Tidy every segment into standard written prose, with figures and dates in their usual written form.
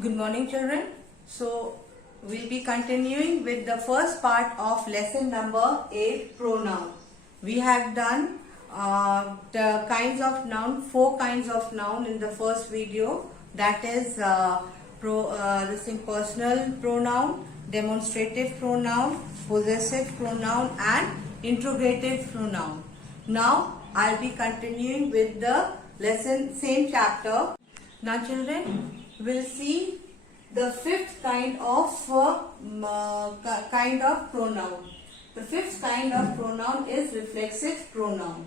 Good morning, children. So we'll be continuing with the first part of lesson number 8, pronoun. We have done the kinds of noun, 4 kinds of noun in the first video. That is personal pronoun, demonstrative pronoun, possessive pronoun and interrogative pronoun. Now I'll be continuing with the lesson, same chapter. Now children, we'll see the fifth kind of pronoun. The fifth kind of pronoun is reflexive pronoun.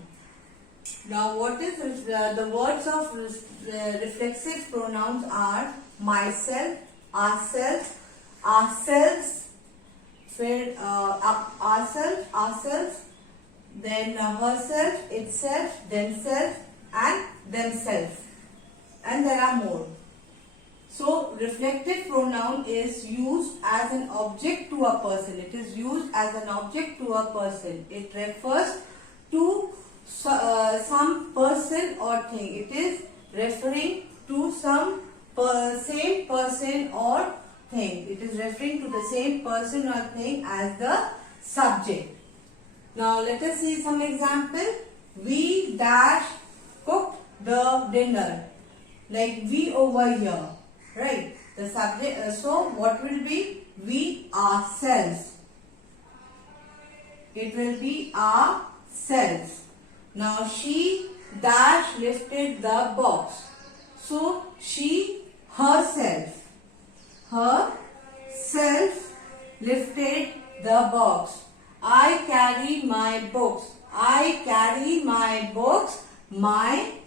Now what is the words of reflexive pronouns are myself, ourselves, ourselves, then herself, itself, themselves and themselves, and there are more. So reflective pronoun is used as an object to a person. It is used as an object to a person. It refers to some person or thing. It is referring to some same person or thing. It is referring to the same person or thing as the subject. Now let us see some example. We dash cooked the dinner. Like we over here. Right, the subject, so what will be? We ourselves. It will be ourselves. Now she dash lifted the box. So she herself. Herself lifted the box. I carry my books. I carry my books myself.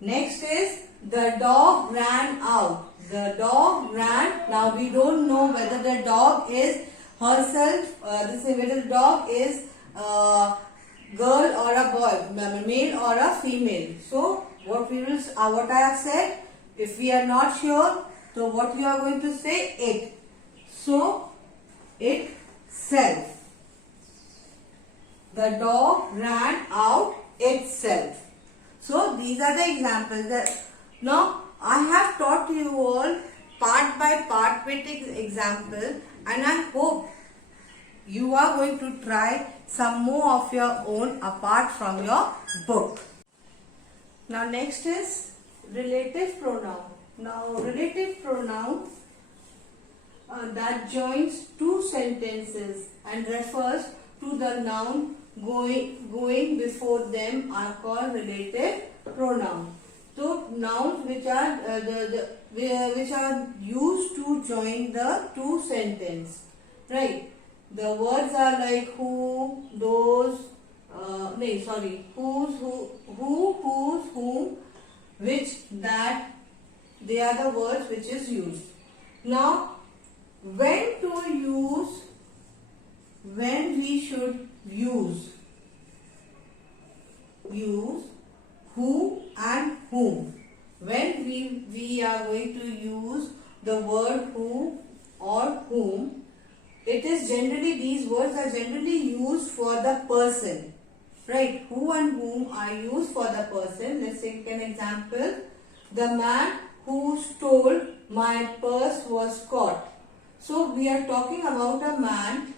Next is the dog ran out. The dog ran. Now we don't know whether the dog is herself. Whether the dog is a girl or a boy, male or a female. So what I have said. If we are not sure, so what you are going to say? It. So itself. The dog ran out itself. So these are the examples. Now I have taught you all part by part with example, and I hope you are going to try some more of your own apart from your book. Now next is relative pronoun. Now relative pronoun that joins two sentences and refers to the noun going before them are called relative pronoun. So nouns which are which are used to join the two sentence, right? The words are like who, those, whose, who, whose, whom, which, that. They are the words which is used. Now when we should use who and whom. When we are going to use the word who or whom, it is generally, these words are generally used for the person, right? Who and whom are used for the person. Let's take an example. The man who stole my purse was caught. So we are talking about a man.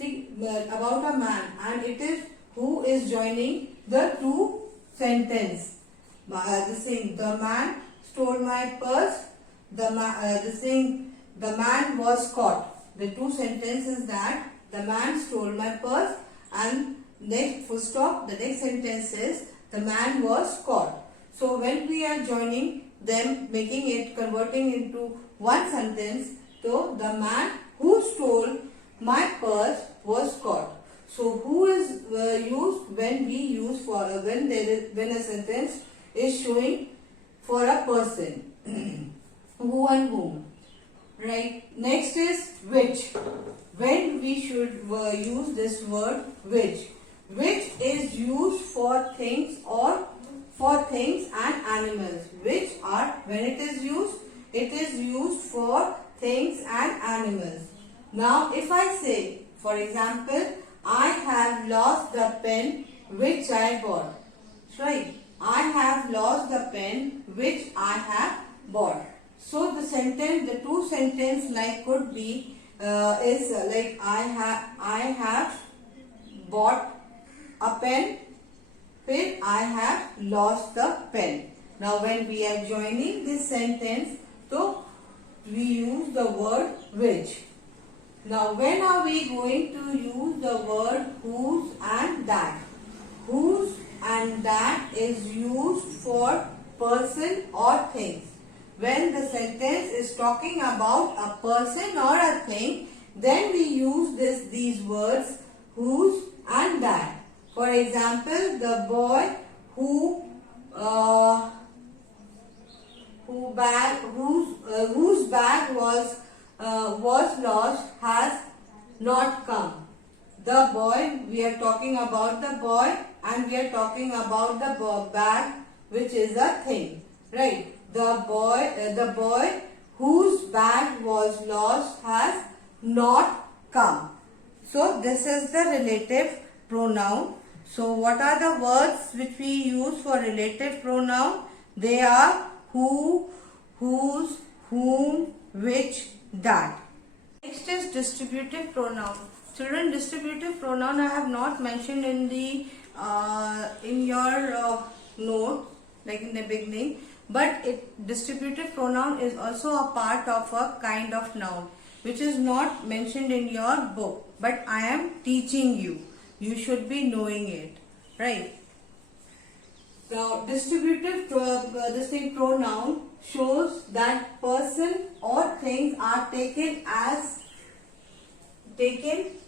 About a man, and it is who is joining the two sentence. The man stole my purse. The man was caught. The two sentences that the man stole my purse, and next full stop. The next sentence is the man was caught. So when we are joining them, converting into one sentence, so the man who stole my purse was caught. So who is used when we use for when a sentence is showing for a person. Who and whom, right? Next is which. When we should use this word which is used for things or for things and animals. Which are, when it is used for things and animals. Now if I say, for example, I have lost the pen which I bought. Right? I have lost the pen pen which I have bought. So the sentence, the two sentence like could be is like I have bought a pen, फिर I have lost the pen. Now when we are joining this sentence, so we use the word which. Now when are we going to use the word whose and that? Whose and that is used for person or things. When the sentence is talking about a person or a thing, then we use these words whose and that. For example, the boy whose bag was lost has not come. The boy, we are talking about the boy, and we are talking about the bag, which is a thing, right? The boy whose bag was lost has not come. So this is the relative pronoun. So what are the words which we use for relative pronoun? They are who, whose, whom, which, that. Next is distributive pronoun. Children, distributive pronoun I have not mentioned in the in your note, like in the beginning, but distributive pronoun is also a part of a kind of noun which is not mentioned in your book, but I am teaching you. You should be knowing it, right? Now, distributive pronoun shows that person or things are taken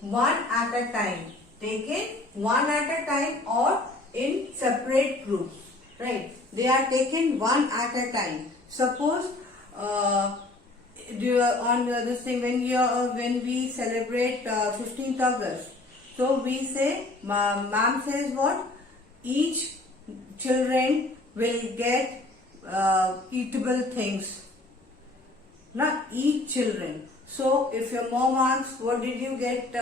one at a time. Taken one at a time or in separate groups, right? They are taken one at a time. Suppose when we celebrate 15th August, so we say, ma'am says what? Each children will get eatable things. Not each children. So if your mom asks, what did you get?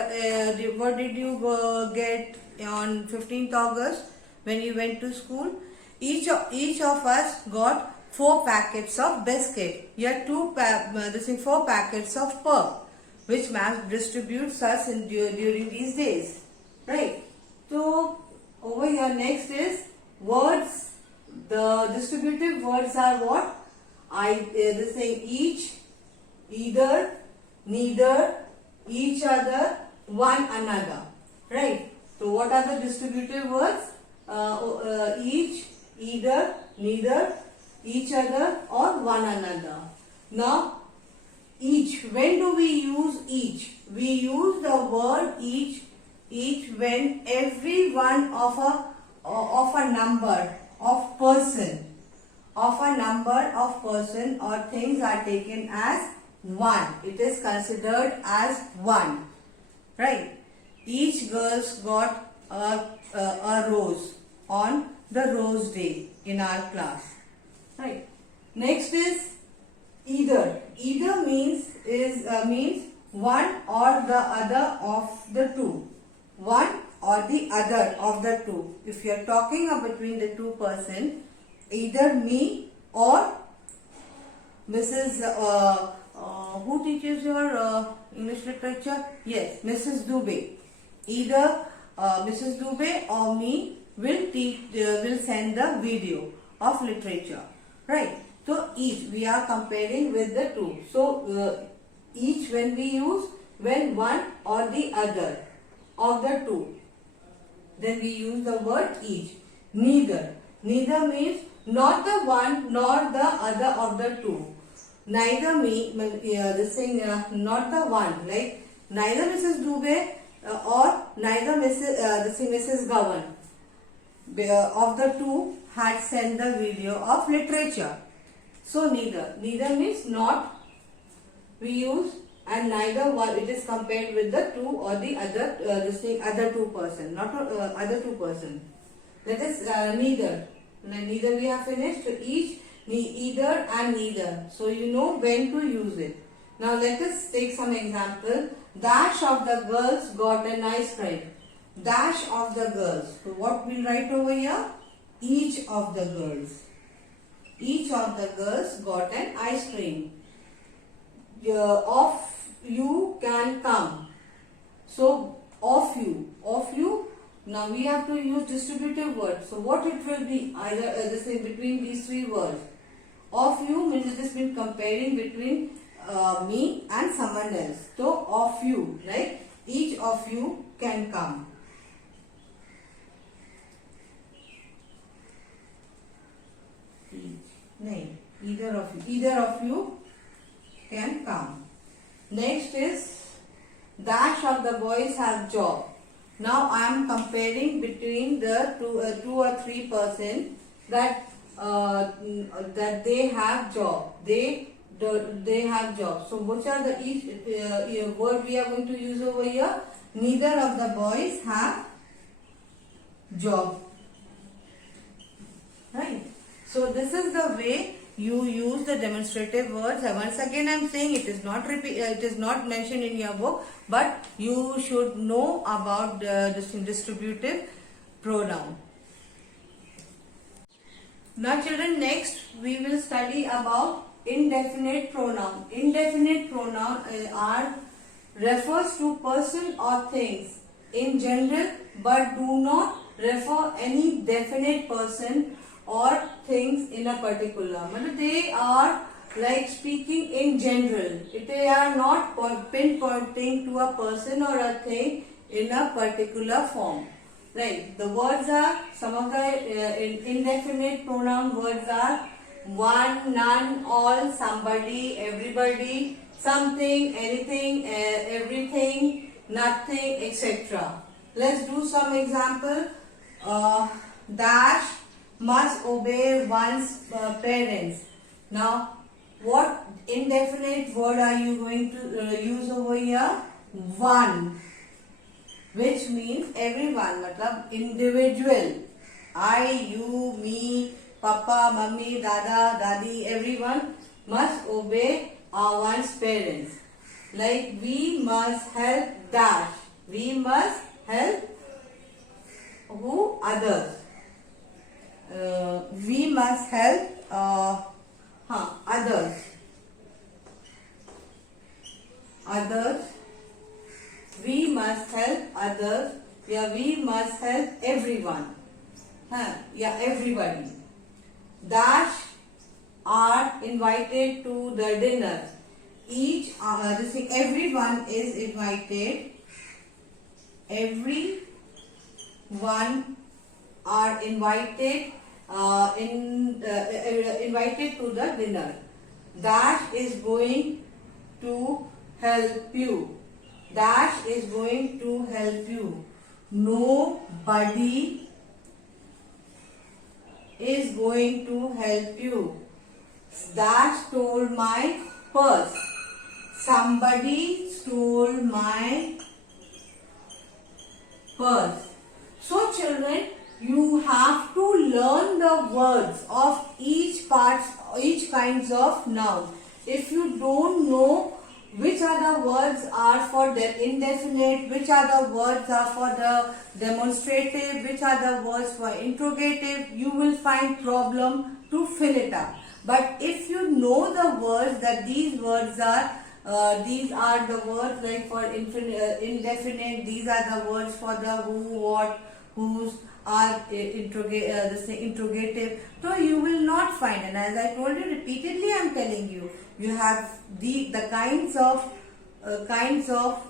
What did you get on 15th August when you went to school? Each of us got 4 packets of biscuit. Here 4 packets of pearl, which ma'am distributes us during these days, right? So over here next is words. The distributive words are what? Each, either, neither, each other, one another, right? So what are the distributive words? Each, either, neither, each other, or one another. Now each, when do we use each? We use the word each when every one of a number of person or things are taken as one. It is considered as one, right? Each girl's got a rose on the rose day in our class, right? Next is either. Either means one or the other of the two. One or the other of the two. If you are talking between the two person, either me or Mrs. Who teaches your English literature? Yes, Mrs. Dubey. Either Mrs. Dubey or me will send the video of literature, right? So each, we are comparing with the two. So each when we use when one or the other of the two, then we use the word each. Neither. Neither means not the one nor the other of the two. Neither not the one, like neither Mrs. Dubey or neither Mrs. Gowan of the two had sent the video of literature. So neither. Neither means not we use, and neither one, it is compared with the two or the other other two person, not other two person. That is neither. Neither we have finished. So each, either and neither. So you know when to use it. Now let us take some example. Dash of the girls got an ice cream. Dash of the girls. So what we'll write over here? Each of the girls. Each of the girls got an ice cream. Of you can come. So of you. Now we have to use distributive words. So what it will be? Either this in between these three words. Of you means it has been comparing between me and someone else. So of you, right? Each of you can come. Either of you can come. Next is dash of the boys have job. Now I am comparing between the two or three person that they have job. They have job. So which are the each word we are going to use over here? Neither of the boys have job. Right. So this is the way you use the demonstrative words. Once again I am saying it is not mentioned in your book, but you should know about the distributive pronoun. Now children, next we will study about indefinite pronoun. Indefinite pronoun refers to person or things in general, but do not refer any definite person or things in a particular. They are like speaking in general. They are not pinpointing to a person or a thing in a particular form. Right. The words are, some of the indefinite pronoun words are one, none, all, somebody, everybody, something, anything, everything, nothing, etc. Let's do some example. Dash must obey one's parents. Now, what indefinite word are you going to use over here? One, which means everyone, matlab individual. I, you, me, papa, mummy, dada, dadi, everyone must obey one's parents. Like we must help dash. We must help who? Others. We must help others. Others. We must help others. Yeah, we must help everyone. Yeah, everybody. Dash are invited to the dinner. Everyone is invited. Everyone are invited invited to the dinner. Dash is going to help you. Dash is going to help you. Nobody is going to help you. Dash stole my purse. Somebody stole my purse. So children, you have to learn the words of each kinds of noun. If you don't know which are the words are for the indefinite, which are the words are for the demonstrative, which are the words for interrogative, you will find problem to fill it up. But if you know the words that these words are, these are the words like for indefinite, these are the words for the who, what, whose, are interrogative, so you will not find. And as I told you repeatedly, I am telling you, you have the kinds of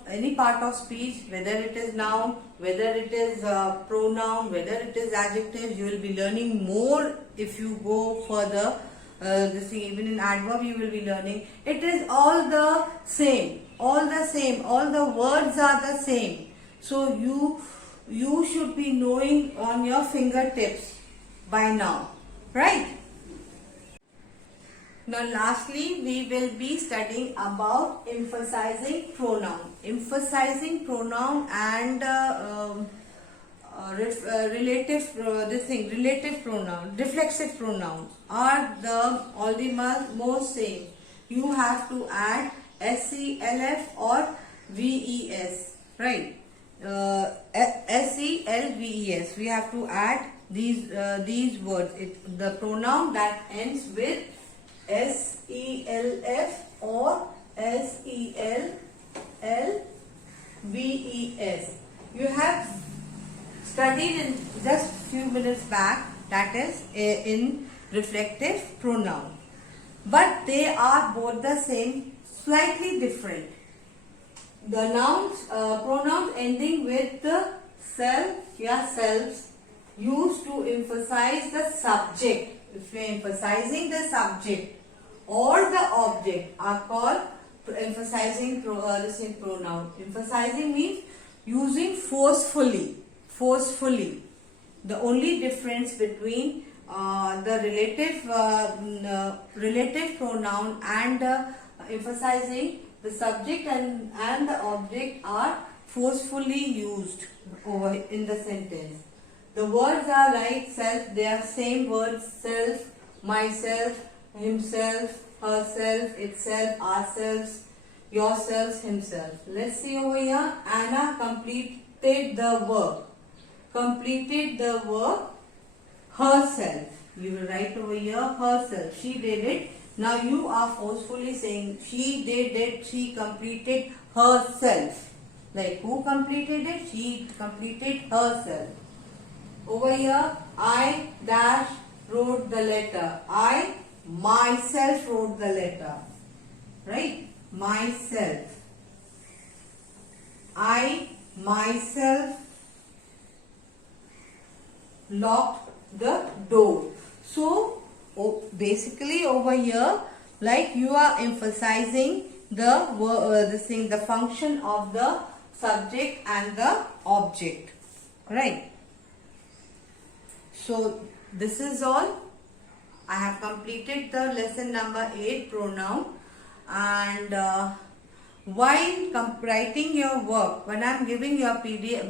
any part of speech, whether it is noun, whether it is pronoun, whether it is adjective, you will be learning more if you go further. Even in adverb you will be learning. It is all the same, all the words are the same. So you should be knowing on your fingertips by now, right? Now lastly, we will be studying about emphasizing pronoun. Emphasizing pronoun and relative pronoun, reflexive pronouns are all the most same. You have to add SELF or VES, right? SELVES. We have to add these words. The pronoun that ends with self or selves. You have studied in just few minutes back, that is in reflective pronoun. But they are both the same, slightly different. The pronouns ending with the self या selves used to emphasize the subject. If you are emphasizing the subject or the object are called emphasizing pronoun. Emphasizing means using forcefully. The only difference between the relative pronoun and emphasizing the subject and the object are forcefully used over in the sentence. The words are like self, they are same words: self, myself, himself, herself, itself, ourselves, yourselves, himself. Let's see over here. Anna completed the work. Completed the work herself. You will write over here herself. She did it. Now you are forcefully saying she did it. She completed herself. Like who completed it? She completed herself. Over here, I dash wrote the letter. I myself wrote the letter. Right? Myself. I myself locked the door. So basically over here, like you are emphasizing the function of the subject and the object. Right? So this is all. I have completed the lesson number 8, pronoun. And while writing your work, when I am giving your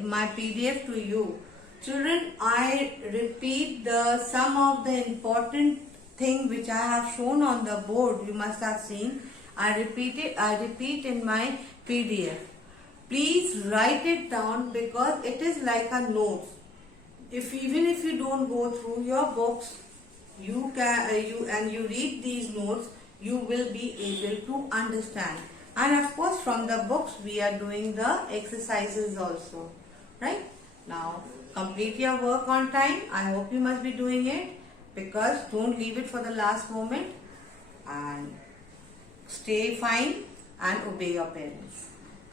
my PDF to you, children, I repeat some of the important thing which I have shown on the board. You must have seen. I repeat in my PDF. Please write it down because it is like a note. Even if you don't go through your books, you read these notes, you will be able to understand. And of course, from the books we are doing the exercises also. Right? Now, complete your work on time. I hope you must be doing it, because don't leave it for the last moment, and stay fine and obey your parents.